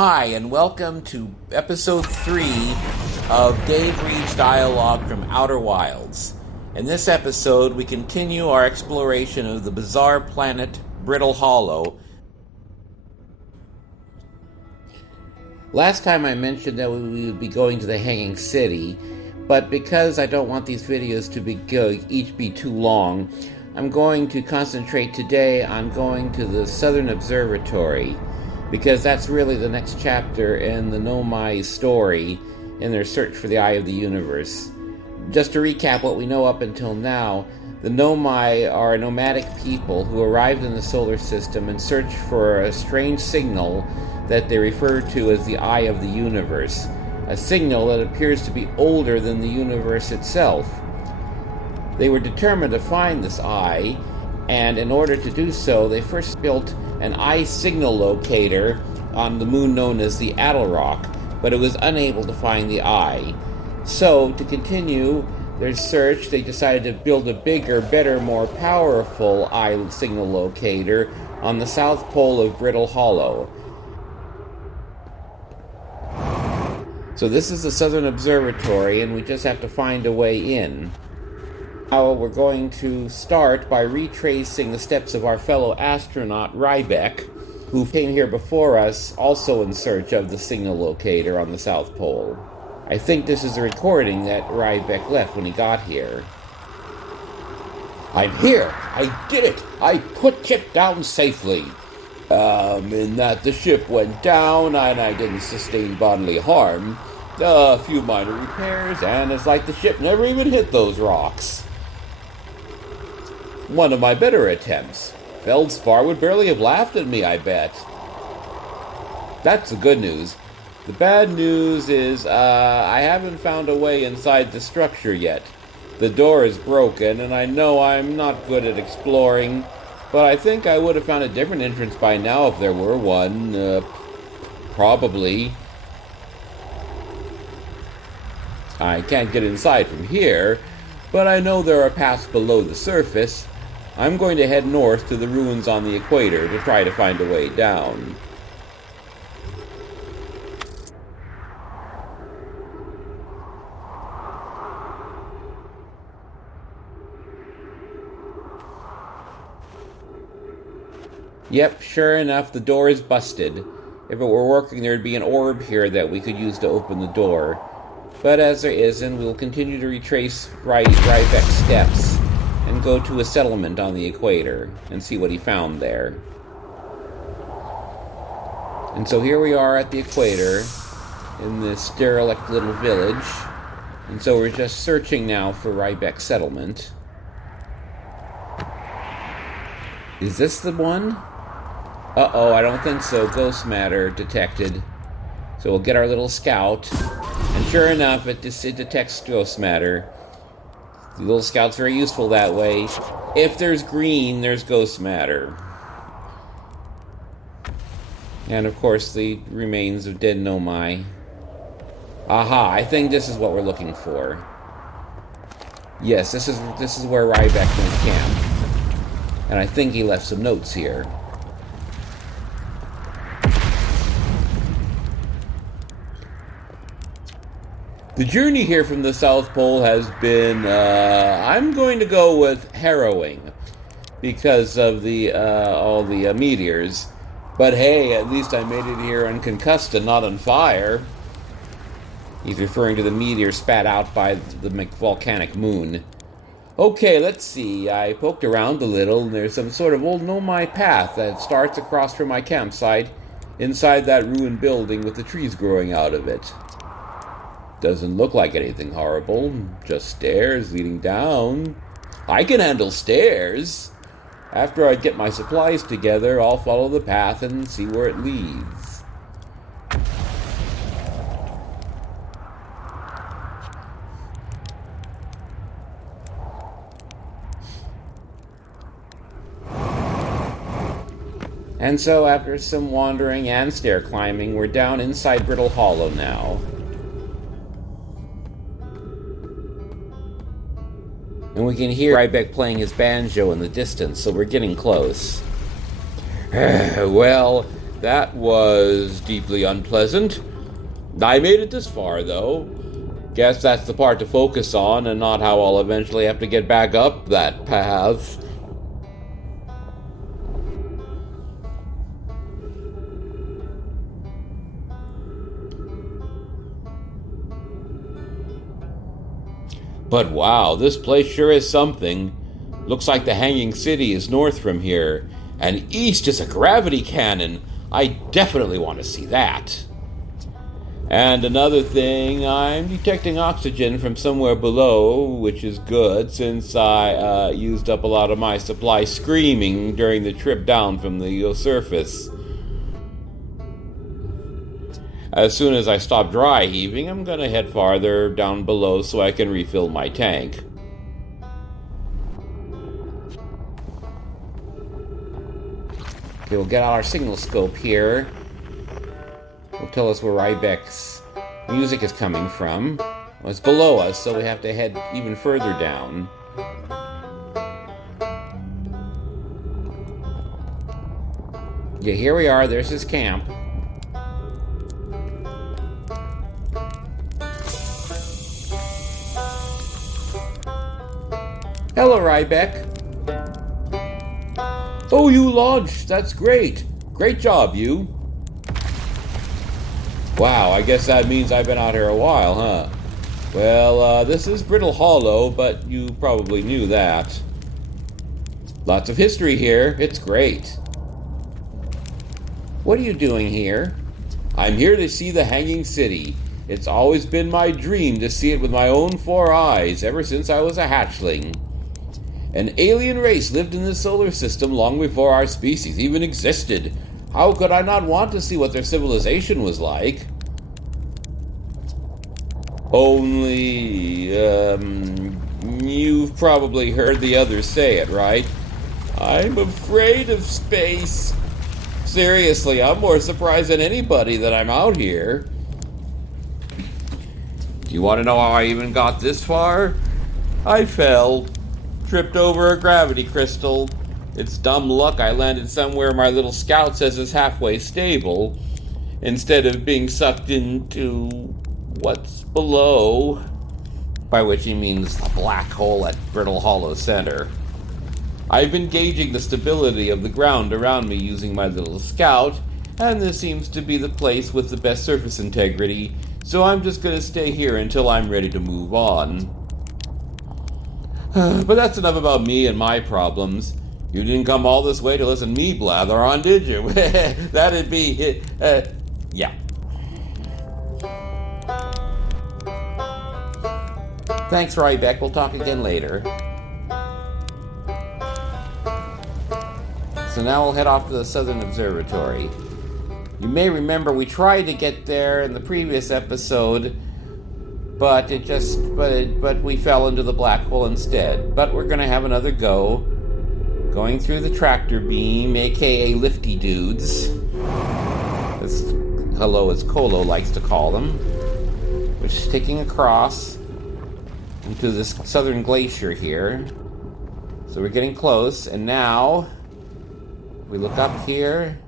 Hi, and welcome to episode 3 of Dave Reed's Dialogue from Outer Wilds. In this episode, we continue our exploration of the bizarre planet Brittle Hollow. Last time I mentioned that we would be going to the Hanging City, but because I don't want these videos to each be too long, I'm going to concentrate today on going to the Southern Observatory, because that's really the next chapter in the Nomai story in their search for the Eye of the Universe. Just to recap what we know up until now, the Nomai are a nomadic people who arrived in the solar system and searched for a strange signal that they refer to as the Eye of the Universe, a signal that appears to be older than the universe itself. They were determined to find this eye, and in order to do so, they first built an eye signal locator on the moon known as the Rock, but it was unable to find the eye. So, to continue their search, they decided to build a bigger, better, more powerful eye signal locator on the south pole of Brittle Hollow. So this is the Southern Observatory, and we just have to find a way in. Now we're going to start by retracing the steps of our fellow astronaut Rybeck, who came here before us, also in search of the signal locator on the South Pole. I think this is a recording that Rybeck left when he got here. I'm here! I did it! I put Chip down safely. In that the ship went down and I didn't sustain bodily harm. A few minor repairs, and it's like the ship never even hit those rocks. One of my better attempts. Feldspar would barely have laughed at me, I bet. That's the good news. The bad news is, I haven't found a way inside the structure yet. The door is broken, and I know I'm not good at exploring, but I think I would have found a different entrance by now if there were one. Probably. I can't get inside from here, but I know there are paths below the surface. I'm going to head north to the ruins on the equator to try to find a way down. Yep, sure enough, the door is busted. If it were working, there'd be an orb here that we could use to open the door. But as there isn't, we'll continue to retrace Rybeck's steps and go to a settlement on the equator and see what he found there. And so here we are at the equator in this derelict little village. And so we're just searching now for Rybeck's settlement. Is this the one? Uh-oh, I don't think so. Ghost matter detected. So we'll get our little scout. And sure enough, it detects ghost matter. The little scout's very useful that way. If there's green, there's ghost matter. And of course, the remains of dead Nomai. Aha, I think this is what we're looking for. Yes, this is where Rybeck went camp. And I think he left some notes here. The journey here from the South Pole has been, I'm going to go with harrowing because of all the meteors. But hey, at least I made it here unconcussed and not on fire. He's referring to the meteor spat out by the volcanic moon. Okay, let's see. I poked around a little, and there's some sort of old Nomai path that starts across from my campsite inside that ruined building with the trees growing out of it. Doesn't look like anything horrible, just stairs leading down. I can handle stairs. After I get my supplies together, I'll follow the path and see where it leads. And so after some wandering and stair climbing, we're down inside Brittle Hollow now. And we can hear Rybeck playing his banjo in the distance, so we're getting close. Well, That was deeply unpleasant. I made it this far, though. Guess that's the part to focus on and not how I'll eventually have to get back up that path. But wow, this place sure is something. Looks like the Hanging City is north from here, and east is a gravity cannon. I definitely want to see that. And another thing, I'm detecting oxygen from somewhere below, which is good since I used up a lot of my supply screaming during the trip down from the surface. As soon as I stop dry heaving, I'm going to head farther down below so I can refill my tank. Okay, we'll get out our signal scope here. It'll tell us where Rybek's music is coming from. Well, it's below us, so we have to head even further down. Yeah, here we are. There's his camp. Hello, Rybek. Oh, you launched! That's great! Great job, you! Wow, I guess that means I've been out here a while, huh? Well, this is Brittle Hollow, but you probably knew that. Lots of history here. It's great. What are you doing here? I'm here to see the Hanging City. It's always been my dream to see it with my own 4 eyes ever since I was a hatchling. An alien race lived in the solar system long before our species even existed. How could I not want to see what their civilization was like? Only, you've probably heard the others say it, right? I'm afraid of space. Seriously, I'm more surprised than anybody that I'm out here. Do you want to know how I even got this far? I fell. Tripped over a gravity crystal. It's dumb luck I landed somewhere my little scout says is halfway stable, instead of being sucked into what's below. By which he means the black hole at Brittle Hollow Center. I've been gauging the stability of the ground around me using my little scout, and this seems to be the place with the best surface integrity, so I'm just going to stay here until I'm ready to move on. But that's enough about me and my problems. You didn't come all this way to listen to me blather on, did you? That'd be... yeah. Thanks, Rybek. We'll talk again later. So now we'll head off to the Southern Observatory. You may remember we tried to get there in the previous episode, but we fell into the black hole instead. But we're going to have another go, going through the tractor beam, aka lifty dudes, as Colo likes to call them, which is taking across into this southern glacier here. So we're getting close, and now we look up here.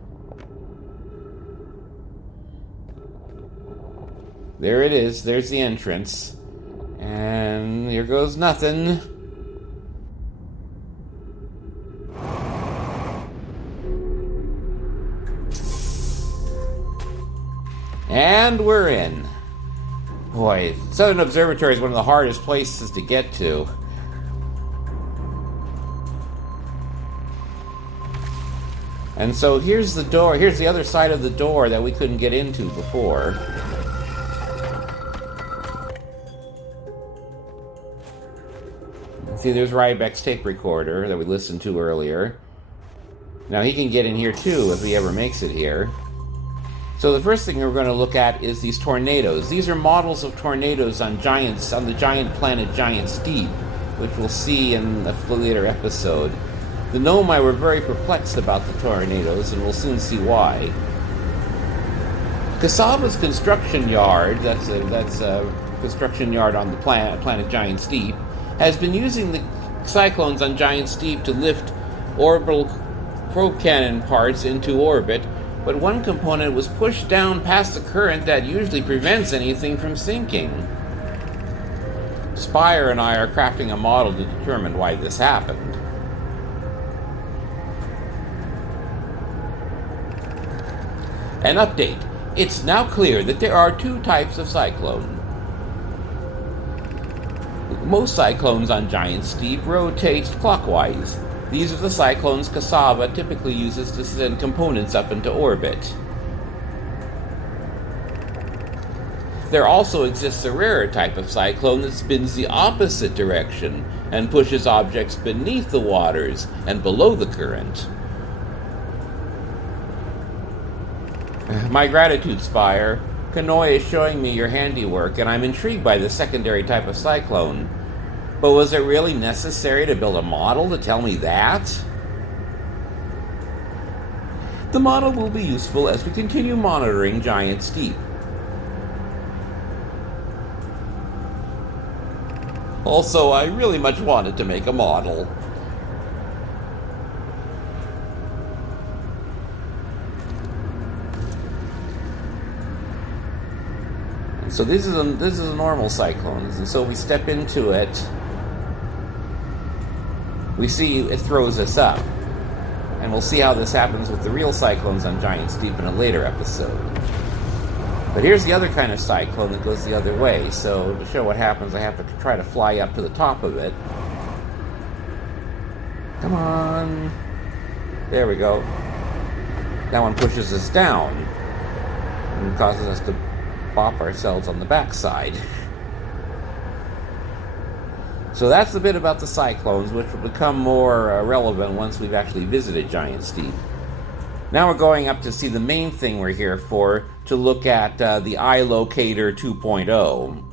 There it is. There's the entrance. And here goes nothing. And we're in. Boy, Southern Observatory is one of the hardest places to get to. And so here's the door. Here's the other side of the door that we couldn't get into before. See, there's Rybek's tape recorder that we listened to earlier. Now he can get in here too if he ever makes it here. So the first thing we're going to look at is these tornadoes. These are models of tornadoes on the giant planet Giant Steep, which we'll see in a later episode. The Nomai were very perplexed about the tornadoes, and we'll soon see why. Kasava's construction yard, that's a construction yard on the planet Giant Steep, has been using the cyclones on Giant Steep to lift orbital probe cannon parts into orbit but one component was pushed down past the current that usually prevents anything from sinking. Spire and I are crafting a model to determine why this happened. An update. It's now clear that there are two types of cyclone. Most cyclones on Giant Steep rotate clockwise. These are the cyclones Cassava typically uses to send components up into orbit. There also exists a rarer type of cyclone that spins the opposite direction and pushes objects beneath the waters and below the current. My gratitude, Spire. Kanoi is showing me your handiwork, and I'm intrigued by the secondary type of cyclone. But was it really necessary to build a model to tell me that? The model will be useful as we continue monitoring Giant Steep. Also, I really much wanted to make a model. So this is a normal cyclone, and so we step into it, we see it throws us up. And we'll see how this happens with the real cyclones on Giant Steep in a later episode. But here's the other kind of cyclone that goes the other way, so to show what happens, I have to try to fly up to the top of it. Come on. There we go. That one pushes us down and causes us to bop ourselves on the backside. So that's the bit about the cyclones, which will become more relevant once we've actually visited Giant Steep. Now we're going up to see the main thing we're here for, to look at the Locator 2.0.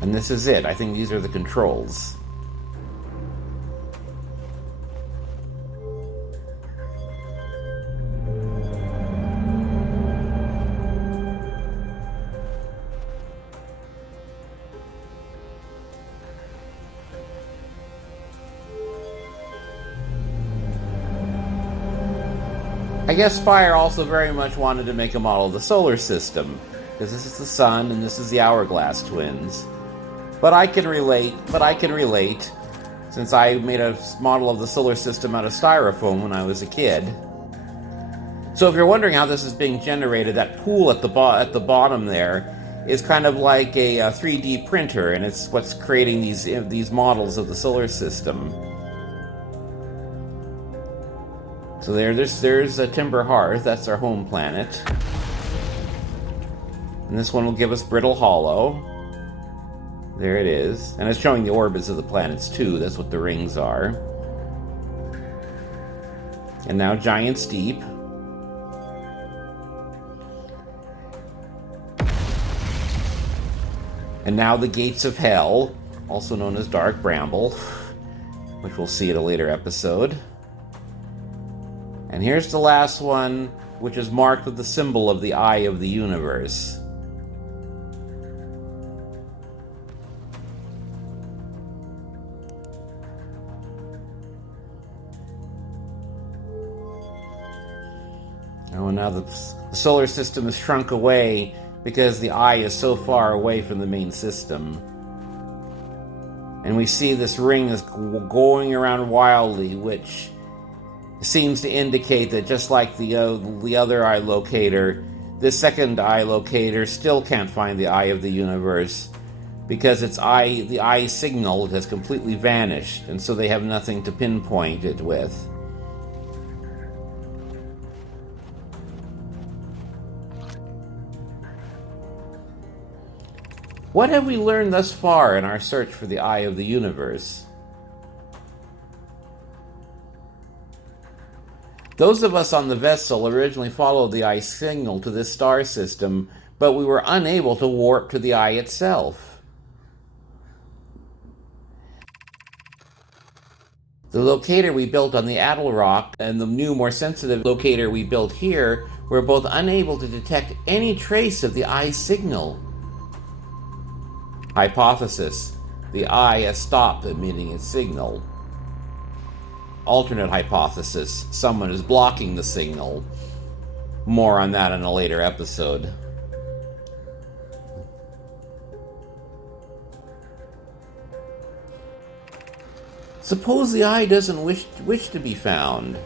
And this is it. I think these are the controls. I guess Spire also very much wanted to make a model of the solar system, because this is the sun and this is the hourglass twins. But I can relate, since I made a model of the solar system out of styrofoam when I was a kid. So if you're wondering how this is being generated, that pool at the bottom there is kind of like a 3D printer, and it's what's creating these models of the solar system. So there's a Timber Hearth, that's our home planet. And this one will give us Brittle Hollow. There it is. And it's showing the orbits of the planets too, that's what the rings are. And now Giant Steep. And now the Gates of Hell, also known as Dark Bramble, which we'll see in a later episode. And here's the last one, which is marked with the symbol of the Eye of the Universe. Oh, now the solar system is shrunk away because the eye is so far away from the main system. And we see this ring is going around wildly, which seems to indicate that just like the other eye locator, this second eye locator still can't find the Eye of the Universe because the eye signal has completely vanished, and so they have nothing to pinpoint it with. What have we learned thus far in our search for the Eye of the Universe? Those of us on the vessel originally followed the eye signal to this star system, but we were unable to warp to the eye itself. The locator we built on the Addle Rock and the new, more sensitive locator we built here were both unable to detect any trace of the eye signal. Hypothesis: the eye has stopped emitting its signal. alternate hypothesis. Someone is blocking the signal. More on that in a later episode. Suppose the eye doesn't wish to be found.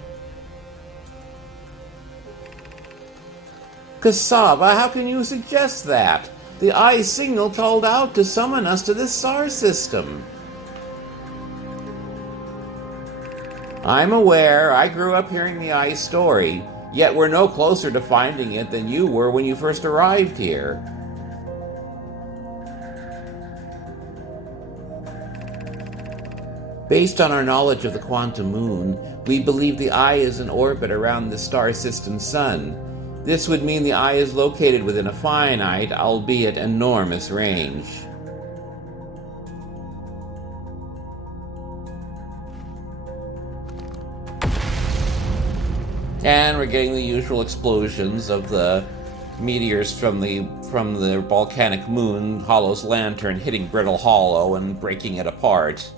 Cassava, how can you suggest that? The eye's signal called out to summon us to this star system. I'm aware, I grew up hearing the eye's story, yet we're no closer to finding it than you were when you first arrived here. Based on our knowledge of the quantum moon, we believe the eye is in orbit around the star system's sun. This would mean the eye is located within a finite, albeit enormous, range. And we're getting the usual explosions of the meteors from the volcanic moon, Hollow's lantern hitting Brittle Hollow and breaking it apart.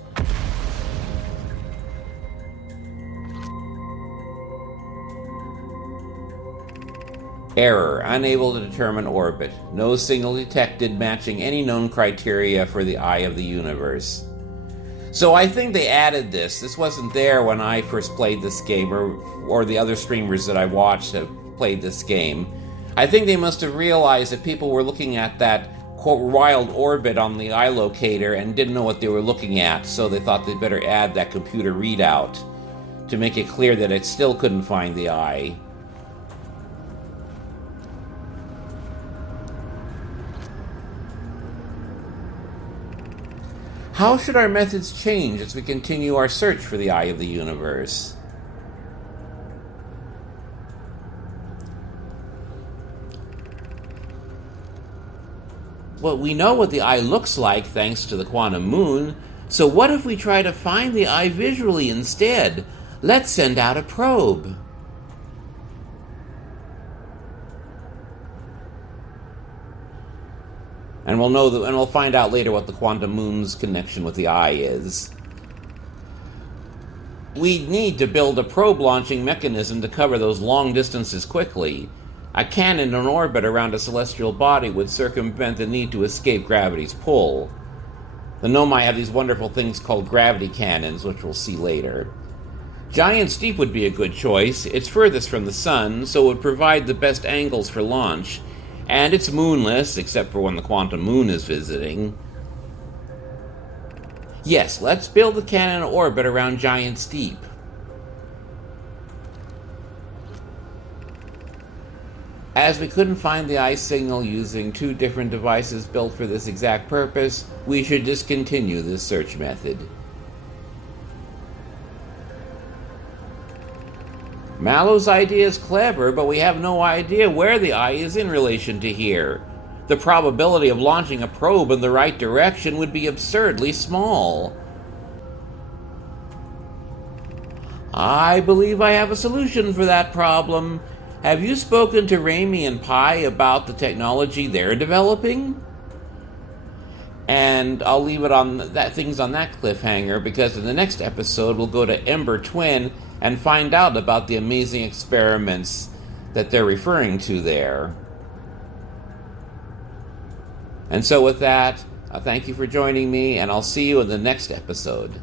Error. Unable to determine orbit. No signal detected matching any known criteria for the eye of the universe. So I think they added this. This wasn't there when I first played this game, or the other streamers that I watched have played this game. I think they must have realized that people were looking at that quote wild orbit on the eye locator and didn't know what they were looking at, so they thought they'd better add that computer readout to make it clear that it still couldn't find the eye. How should our methods change as we continue our search for the eye of the universe? Well, we know what the eye looks like thanks to the quantum moon, so what if we try to find the eye visually instead? Let's send out a probe. And we'll find out later what the quantum moon's connection with the eye is. We need to build a probe launching mechanism to cover those long distances quickly. A cannon in orbit around a celestial body would circumvent the need to escape gravity's pull. The Nomai have these wonderful things called gravity cannons, which we'll see later. Giant Steep would be a good choice. It's furthest from the sun, so it would provide the best angles for launch. And it's moonless, except for when the quantum moon is visiting. Yes, let's build the cannon in orbit around Giant Steep. As we couldn't find the eye signal using two different devices built for this exact purpose, we should discontinue this search method. Mallow's idea is clever, but we have no idea where the eye is in relation to here. The probability of launching a probe in the right direction would be absurdly small. I believe I have a solution for that problem. Have you spoken to Raimi and Pi about the technology they're developing? And I'll leave it on things on that cliffhanger, because in the next episode we'll go to Ember Twin and find out about the amazing experiments that they're referring to there. And so with that, thank you for joining me, and I'll see you in the next episode.